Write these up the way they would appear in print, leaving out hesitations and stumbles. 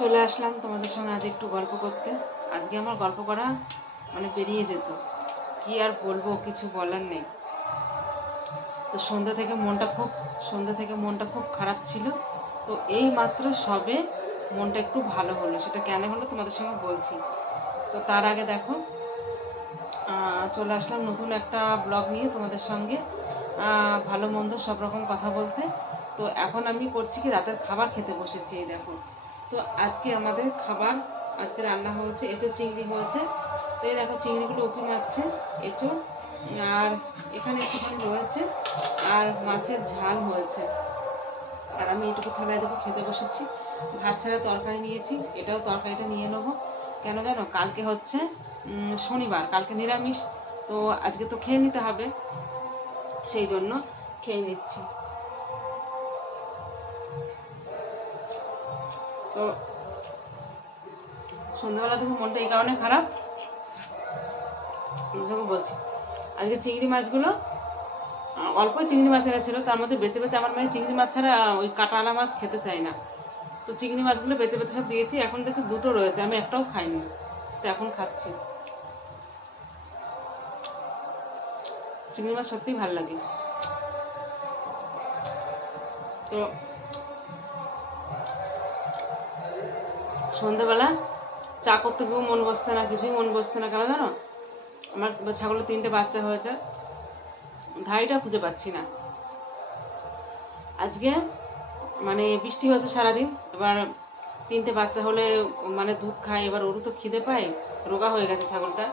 চলে আসলাম তোমাদের সঙ্গে আজ একটু গল্প করতে। আজকে আমার গল্প করা মানে বেরিয়ে যেত, কি আর বলবো, কিছু বলার নেই। তো সন্ধ্যা থেকে মনটা খুব খারাপ ছিল। তো এই মাত্র সবে মনটা একটু ভালো হলো, সেটা কেন হলো তোমাদের সঙ্গে বলছি। তো তার আগে দেখো, চলে আসলাম নতুন একটা ব্লগ নিয়ে তোমাদের সঙ্গে, ভালো মন্দ সব রকম কথা বলতে। তো এখন আমি করছি কি, রাতের খাবার খেতে বসেছি। এই দেখো, তো আজকে আমাদের খাবার, আজকে রান্না হয়েছে এঁচোড় চিংড়ি হয়েছে। তো এই দেখো চিংড়িগুলো উঁকি মারছে এঁচোড়, আর এখানে একটুখানি রয়েছে, আর মাছের ঝাল হয়েছে। আর আমি এটুকু থালায় দেখো খেতে বসেছি। ভাত ছাড়া তরকারি নিয়েছি, এটাও তরকারিটা নিয়ে নেবো। কেন জানো, কালকে হচ্ছে শনিবার, কালকে নিরামিষ। তো আজকে তো খেয়ে নিতে হবে, সেই জন্য খেয়ে নিচ্ছি। তো সন্ধ্যাবেলা দেখো মনটা এই কারণে খারাপ, যখন বলছি আজকে চিংড়ি মাছগুলো অল্প চিংড়ি মাছ এনেছিল, তার মধ্যে বেছে বেছে আমার মেয়ে চিংড়ি মাছ ছাড়া ওই কাটালা মাছ খেতে চায় না। তো চিংড়ি মাছগুলো বেছে বেছে সব দিয়েছি, এখন দেখছি দুটো রয়েছে, আমি একটাও খাইনি, তো এখন খাচ্ছি। চিংড়ি মাছ সত্যিই ভালো লাগে। তো সন্ধ্যাবেলা চা করতে গিয়েও মন বসছে না, কিছুই মন বসছে না। কেন জানো, আমার ছাগলের 3টে বাচ্চা হয়েছে, ধাড়িটা খুঁজে পাচ্ছি না। আজকে মানে বৃষ্টি হচ্ছে সারাদিন, এবার 3টে বাচ্চা হলে মানে দুধ খায়, এবার ওরও তো খিদে পায়, রোগা হয়ে গেছে ছাগলটা।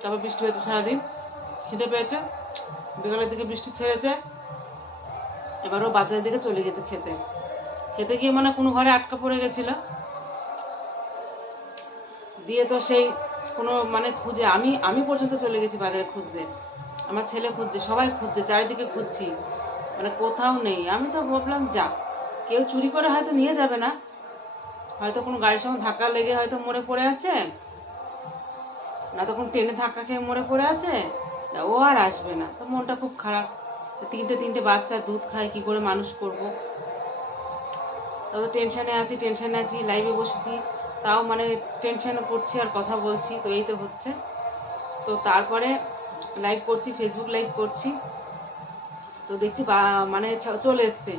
তারপর বৃষ্টি হয়েছে সারাদিন, খিদে পেয়েছে, বিকালের দিকে বৃষ্টি ছেড়েছে, এবার ও বাজারের দিকে চলে গেছে খেতে। খেতে গিয়ে মানে কোনো ঘরে আটকা পড়ে গেছিল, দিয়ে তো সেই কোনো মানে খুঁজে আমি আমি পর্যন্ত চলে গেছি বাজারে খুঁজতে, আমার ছেলে খুঁজছে, সবাই খুঁজছে, চারিদিকে খুঁজছি, মানে কোথাও নেই। আমি তো ভাবলাম যা, কেউ চুরি করে হয়তো নিয়ে যাবে না, হয়তো কোনো গাড়ির সঙ্গে ধাক্কা লেগে হয়তো মরে পড়ে আছে, না তো কোনো ট্রেনে ধাক্কা খেয়ে মরে পড়ে আছে, ও আর আসবে না। তো মনটা খুব খারাপ, 3টে বাচ্চা দুধ খায়, কি করে মানুষ করব। তবে টেনশানে আছি, লাইভে বসেছি, তাও মানে টেনশানে পড়ছি আর কথা বলছি, তো এই তো হচ্ছে। তো তারপরে লাইভ করছি, ফেসবুক লাইভ করছি, তো দেখছি মানে চলে এসছে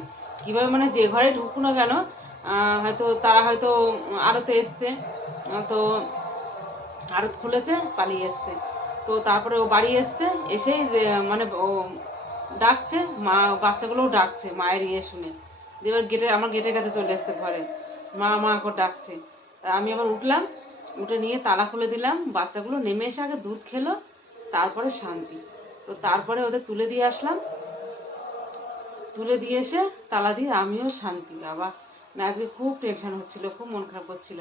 কীভাবে, মানে যে ঘরে ঢুকু না কেন, হয়তো তারা হয়তো আড়তে এসছে, তো আড়ত খুলেছে, পালিয়ে এসছে। তো তারপরে ও বাড়ি এসছে, এসেই মানে ও ডাকছে, মা বাচ্চাগুলোও ডাকছে মায়ের ইয়ে শুনে, এবার আমার গেটের কাছে চলে এসছে ঘরে, মা মা করে ডাকছে। আমি আবার উঠলাম, উঠে নিয়ে তালা খুলে দিলাম, বাচ্চাগুলো নেমে এসে আগে দুধ খেলো, তারপরে শান্তি। তো তারপরে ওদের তুলে দিয়ে আসলাম, তুলে দিয়ে এসে তালা দিয়ে আমিও শান্তি। বাবা, না আজকে খুব টেনশন হচ্ছিল, খুব মন খারাপ হচ্ছিল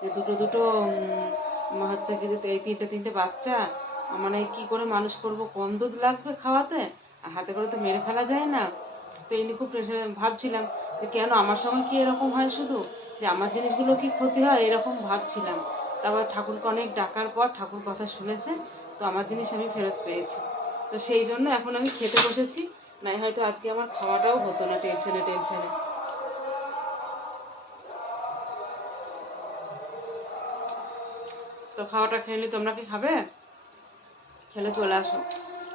যে দুটো দুটো হচ্ছে কি, যে এই 3টে বাচ্চা মানে কি করে মানুষ করব, কম দুধ লাগবে খাওয়াতে, আর হাতে করে তো মেরে ফেলা যায় না। তো এই নিয়ে খুব টেনশন ভাবছিলাম যে কেন আমার সময় কি এরকম হয়, শুধু যে আমার জিনিসগুলো কি ক্ষতি হয়, এরকম ভাবছিলাম। তারপর ঠাকুরকে অনেক ডাকার পর ঠাকুর কথা শুনেছে, তো আমার জিনিস আমি ফেরত পেয়েছি। তো সেই জন্য এখন আমি খেতে বসেছি, নাই হয়তো আজকে আমার খাওয়াটাও হতো না, টেনশনে। তো খাওয়াটা খেয়ে নিই, তোমরা কি খাবে? খেলে চলে আসো,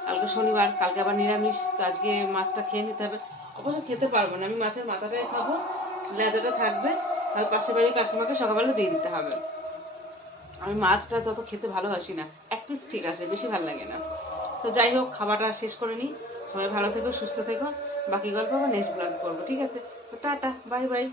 কালকে শনিবার, কালকে আবার নিরামিষ, তো আজকে মাছটা খেয়ে নিতে হবে। অবশ্য খেতে পারবো না, আমি মাছের মাথাটাই খাবো, লেজাটা থাকবে, আর পাশের বাড়ির কাকিমাকে সকালবেলা দিয়ে দিতে হবে। আমি মাছটা যত খেতে ভালোবাসি না, 1 পিস ঠিক আছে, বেশি ভালো লাগে না। তো যাই হোক, খাবারটা শেষ করে নিই। সবাই ভালো থেকো, সুস্থ থেকো, বাকি গল্প আবার নেক্সট ব্লগ করবো, ঠিক আছে? তো টাটা, বাই বাই।